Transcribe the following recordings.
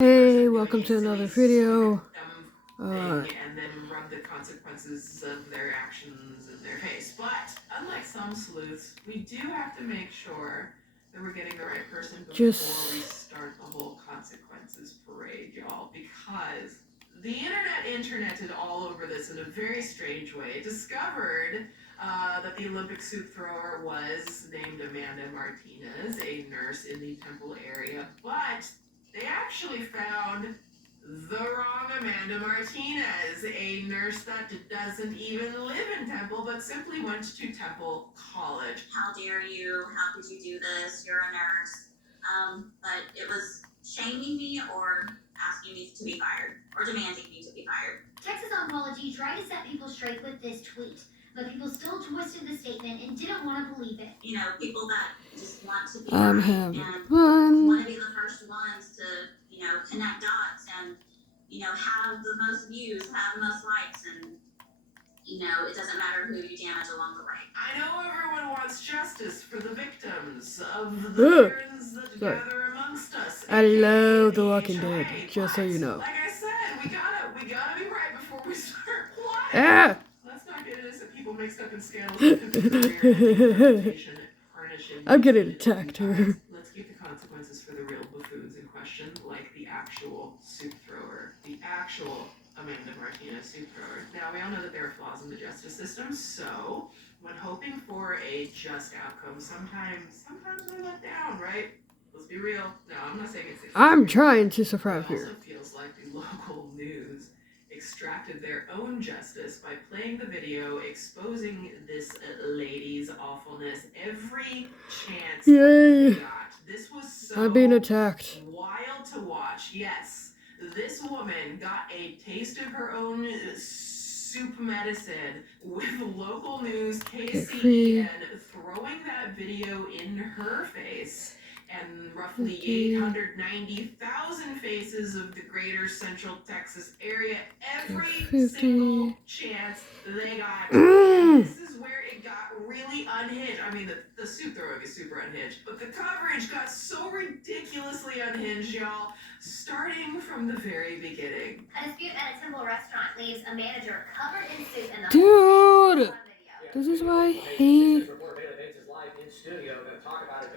Hey, welcome to another video. And then rub the consequences of their actions in their face. But unlike some sleuths, we do have to make sure that we're getting the right person before we start the whole consequences parade, y'all. Because the interneted all over this in a very strange way. It discovered that the Olympic soup thrower was named Amanda Martinez, a nurse in the Temple area, but they actually found the wrong Amanda Martinez, a nurse that doesn't even live in Temple, but simply went to Temple College. How dare you? How could you do this? You're a nurse. But it was shaming me or asking me to be fired or demanding me to be fired. Texas Oncology tried to set people straight with this tweet, but people still twisted the statement and didn't want to believe it. You know, people that just want to be I'm right having and fun. want to be the first ones to, connect dots and, have the most views, have the most likes, and, it doesn't matter who you damage along the way. I know everyone wants justice for the victims of the barons that gather amongst us. I love The Walking Dead, just so you know. Like I said, we gotta be right before we start plotting. Ah! Let's not get innocent people mixed up in scandals. I'm getting attacked here. Let's keep the consequences for the real buffoons in question, like the actual soup thrower, the actual Amanda Martinez soup thrower. Now, we all know that there are flaws in the justice system, so when hoping for a just outcome, sometimes we let down, right? Let's be real. No, I'm not saying it's... I'm trying to survive here. It also feels like the local news extracted their own justice by playing the video exposing this lady's awfulness every chance Yay. they got. This was so I'm being attacked. wild to watch. Yes, this woman got a taste of her own soup medicine with local news, KC, and throwing that video in her face. And roughly 890,000 faces of the greater Central Texas area every single chance they got. This is where it got really unhinged. I mean, the soup throwing is super unhinged, but the coverage got so ridiculously unhinged, y'all, starting from the very beginning. A dispute at a Temple restaurant leaves a manager covered in soup and Dude! This is why I hate...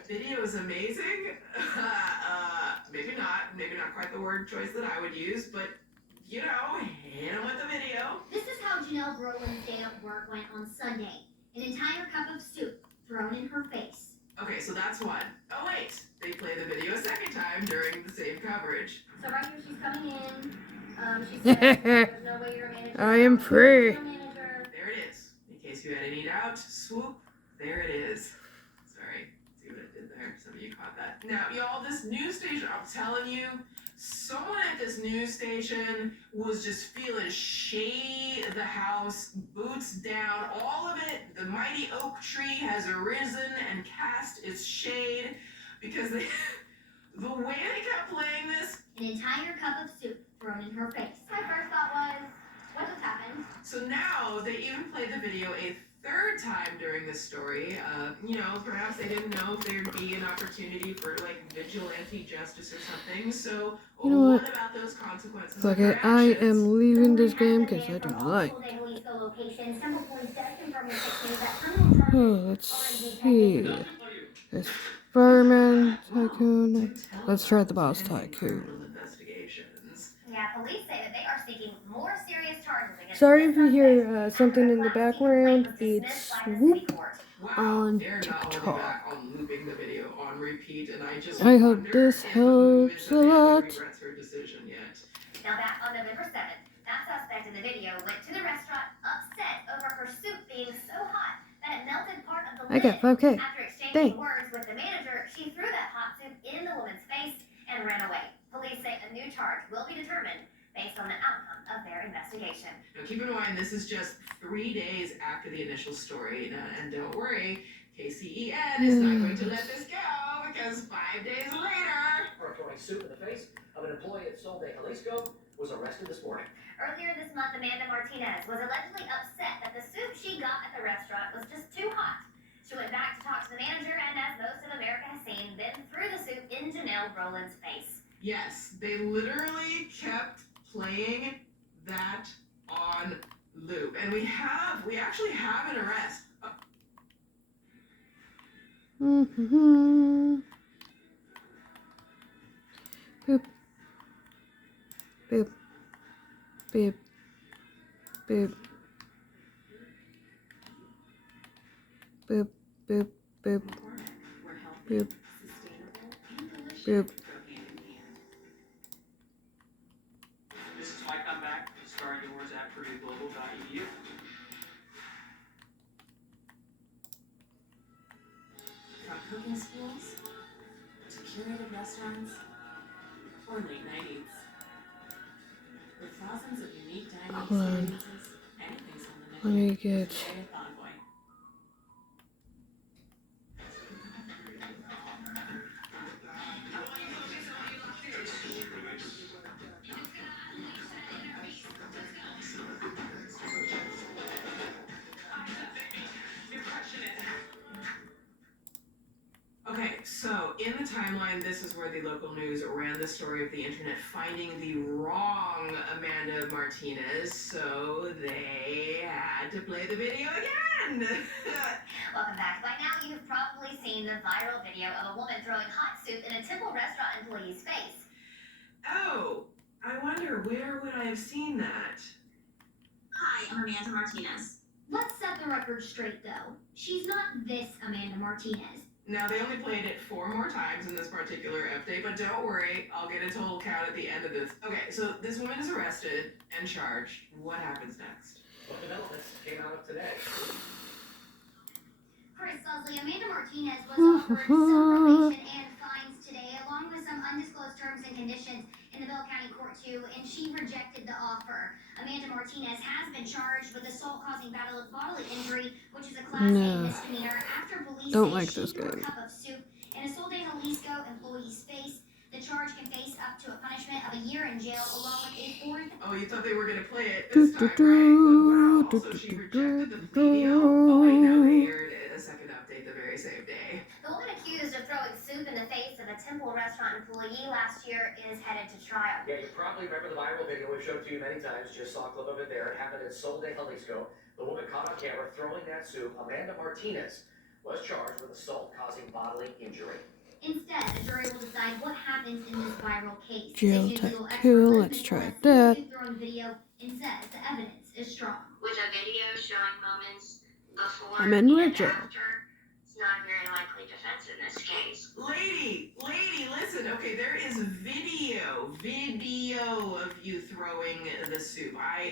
Video is amazing. Maybe not quite the word choice that I would use, but hit him with the video. This is how Janelle Brolin's day at work went on Sunday. An entire cup of soup thrown in her face. Okay, so that's one. Oh wait, they play the video a second time during the same coverage. So right here she's coming in. She said, "There's no way you're a manager." I am free. There it is. In case you had any doubt, swoop, there it is. Sorry, see what I did there? Some of you caught that. Now, y'all, this news station, I'm telling you, someone at this news station was just feeling shade the house, boots down, all of it. The mighty oak tree has arisen and cast its shade because the way they kept playing this. An entire cup of soup thrown in her face. My first thought was, what just happened? So now they even played the video a third time during this story. Perhaps they didn't know if there'd be an opportunity for like vigilante justice or something. So you know what? About those consequences? Fuck it, I am leaving this game because I don't like. Oh, let's see. This Fireman Tycoon. Let's try the Boss Tycoon. Yeah, police say that they are seeking more serious charges against. Sorry if you hear something in the background. It's Swoop on TikTok. I hope this helps a lot. Now back on November 7th, that suspect in the video went to the restaurant upset over her soup being so hot that it melted part of the lid. I got 5K. After exchanging words with the manager, she threw that hot soup in the woman's face and ran away. Police say a new charge will be determined based on the outcome of their investigation. Now keep in mind, this is just 3 days after the initial story, and don't worry, KCEN is not going to let this go, because 5 days later... Throwing soup in the face of an employee at Sol de Jalisco was arrested this morning. Earlier this month, Amanda Martinez was allegedly upset that the soup she got at the restaurant was just too hot. She went back to talk to the manager, and as most of America has seen, then threw the soup in Janelle Brolin's face. Yes, they literally kept playing that on loop. And we actually have an arrest. Mm-hmm. Boop. Boop. Boop. Boop. Boop. Boop. Boop. Where healthy, Boop. sustainable, and delicious Boop. go hand in hand. This is my comeback. Start yours at PurdueGlobal.edu. From cooking schools to curated restaurants or late night eats. With thousands of unique dining Hold on. experiences, anything's on the menu. Let me get. Today at Bonvoy. Okay, so in the timeline, this is where the local news ran the story of the internet finding the wrong Amanda Martinez, so they had to play the video again. Welcome back. By now, you've probably seen the viral video of a woman throwing hot soup in a Temple restaurant employee's face. Oh, I wonder, where would I have seen that? Hi, I'm Amanda Martinez. Let's set the record straight, though. She's not this Amanda Martinez. Now, they only played it 4 more times in this particular update, but don't worry, I'll get a total count at the end of this. Okay, so this woman is arrested and charged. What happens next? What developments came out of today? Chris Susley, Amanda Martinez was offered some probation and fines today, along with some undisclosed terms and conditions in the Bell County Court, too, and she rejected the offer. Amanda Martinez has been charged with assault causing bodily injury, which is a Class A misdemeanor, after police Don't say like she this threw a game. cup of soup in a Sol de Jalisco employee's face. The charge can face up to a punishment of a year in jail, along with a fourth. Oh, you thought they were gonna play it this time, right? Oh, wow. Also, she rejected the video. Oh, wait, no, they aired a second update the very same day. The woman accused of throwing soup in the face of a Temple restaurant employee last year is headed to trial. Yeah, you probably remember the viral video we've showed to you many times. Just saw a clip of it there. It happened in Sol de Jalisco. The woman caught on camera throwing that soup. Amanda Martinez was charged with assault causing bodily injury. Instead, a jury will decide what happens in this viral case. Jail Safety type legal expert 2, Elizabeth let's try Gillespie that. viewed throwing video and says the evidence is strong. With a video showing moments before I'm in and red jail. after, it's not a very likely defense in this case. Lady, listen, okay, there is video of you throwing the soup. I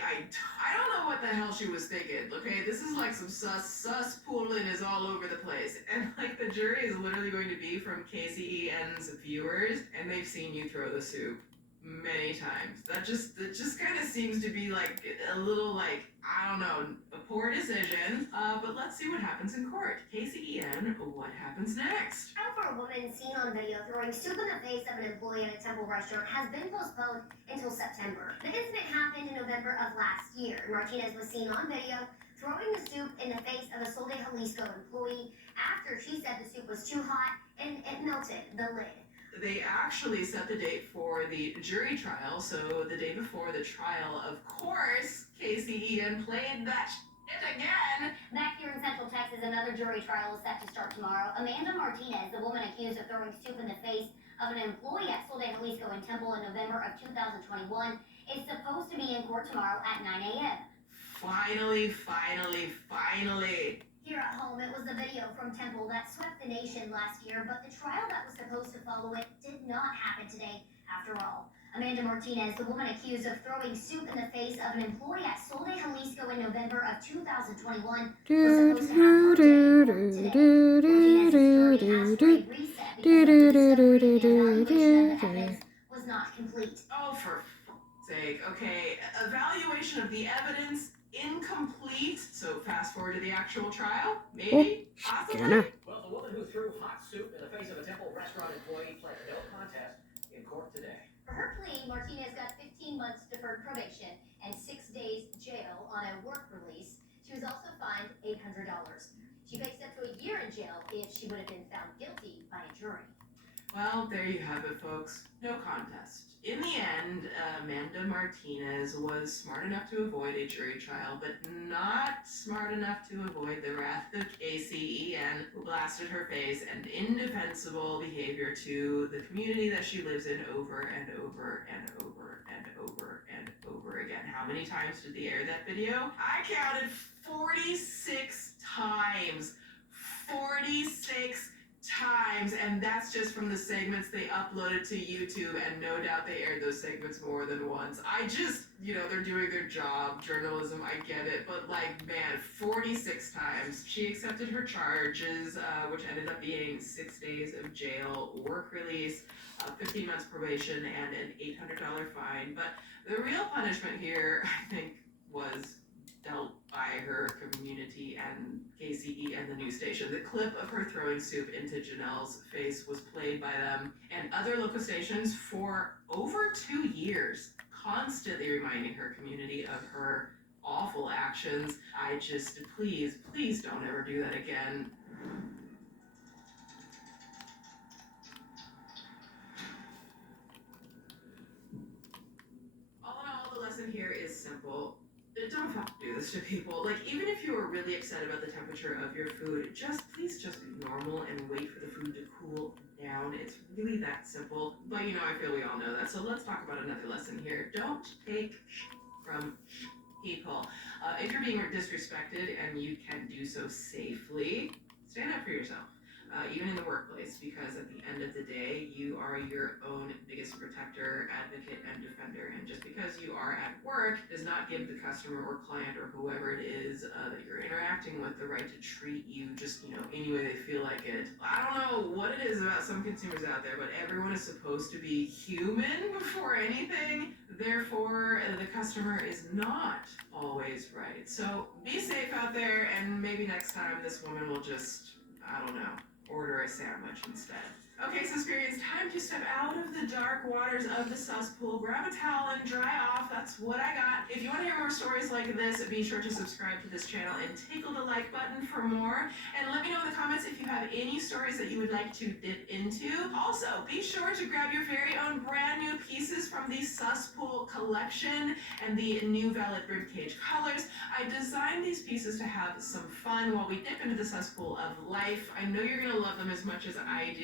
don't know what the hell she was thinking, okay? This is like some sus pooling is all over the place. And like the jury is literally going to be from KCEN's viewers, and they've seen you throw the soup many times. That just kind of seems to be like a little like, I don't know, a poor decision. But let's see what happens in court. KCEN, what happens next? Trial for a woman seen on video throwing soup in the face of an employee at a Temple restaurant has been postponed until September. The incident happened in November of last year. Martinez was seen on video throwing the soup in the face of a Sol de Jalisco employee after she said the soup was too hot and it melted the lid. They actually set the date for the jury trial, so the day before the trial, of course, KCEN played that shit again. Back here in Central Texas, another jury trial is set to start tomorrow. Amanda Martinez, the woman accused of throwing soup in the face of an employee at Sol de Jalisco in Temple in November of 2021, is supposed to be in court tomorrow at 9 a.m. Finally. Here at home, it was the video from Temple that swept the nation last year, but the trial that was supposed to follow it did not happen today, after all. Amanda Martinez, the woman accused of throwing soup in the face of an employee at Sol de Jalisco in November of 2021, was supposed to have her day in court today. Martinez's jury asked for a reset because of the discovery and evaluation of the evidence was not complete. Oh, for fuck's sake. Okay, evaluation of the evidence incomplete. So fast forward to the actual trial, maybe, possibly. Scanner. Well, the woman who threw hot soup in the face of a Temple restaurant employee pled no contest in court today. For her plea, Martinez got 15 months deferred probation and 6 days jail on a work release. She was also fined $800. She faced up to a year in jail if she would have been found guilty by a jury. Well, there you have it, folks. No contest. In the end, Amanda Martinez was smart enough to avoid a jury trial, but not smart enough to avoid the wrath of KCEN, who blasted her face and indefensible behavior to the community that she lives in over and over and over and over and over again. How many times did they air that video? I counted 46 times. 46 times, and that's just from the segments they uploaded to YouTube, and no doubt they aired those segments more than once. I just, they're doing their job, journalism, I get it, but like, man, 46 times. She accepted her charges, which ended up being 6 days of jail, work release, 15 months probation, and an $800 fine. But the real punishment here, I think, was dealt by her community and KCE and the news station. The clip of her throwing soup into Janelle's face was played by them and other local stations for over 2 years, constantly reminding her community of her awful actions. I just, please don't ever do that again. All in all, the lesson here is simple. Don't fucking do this to people. Like, even if you are really upset about the temperature of your food, please just be normal and wait for the food to cool down. It's really that simple. But I feel we all know that. So let's talk about another lesson here. Don't take from people. If you're being disrespected and you can do so safely, stand up for yourself. Even in the workplace, because at the end of the day, you are your own biggest protector, advocate, and defender. And just because you are at work does not give the customer or client or whoever it is that you're interacting with the right to treat you just, any way they feel like it. I don't know what it is about some consumers out there, but everyone is supposed to be human before anything. Therefore, the customer is not always right. So be safe out there, and maybe next time this woman will just, I don't know, order a sandwich instead. Okay, Suspirians, time to step out of the dark waters of the cesspool, grab a towel and dry off. That's what I got. If you want to hear more stories like this, be sure to subscribe to this channel and tickle the like button for more. And let me know in the comments if you have any stories that you would like to dip into. Also, be sure to grab your very own brand new pieces from the cesspool collection and the new Valid Ribcage colors. I designed these pieces to have some fun while we dip into the cesspool of life. I know you're going to love them as much as I do.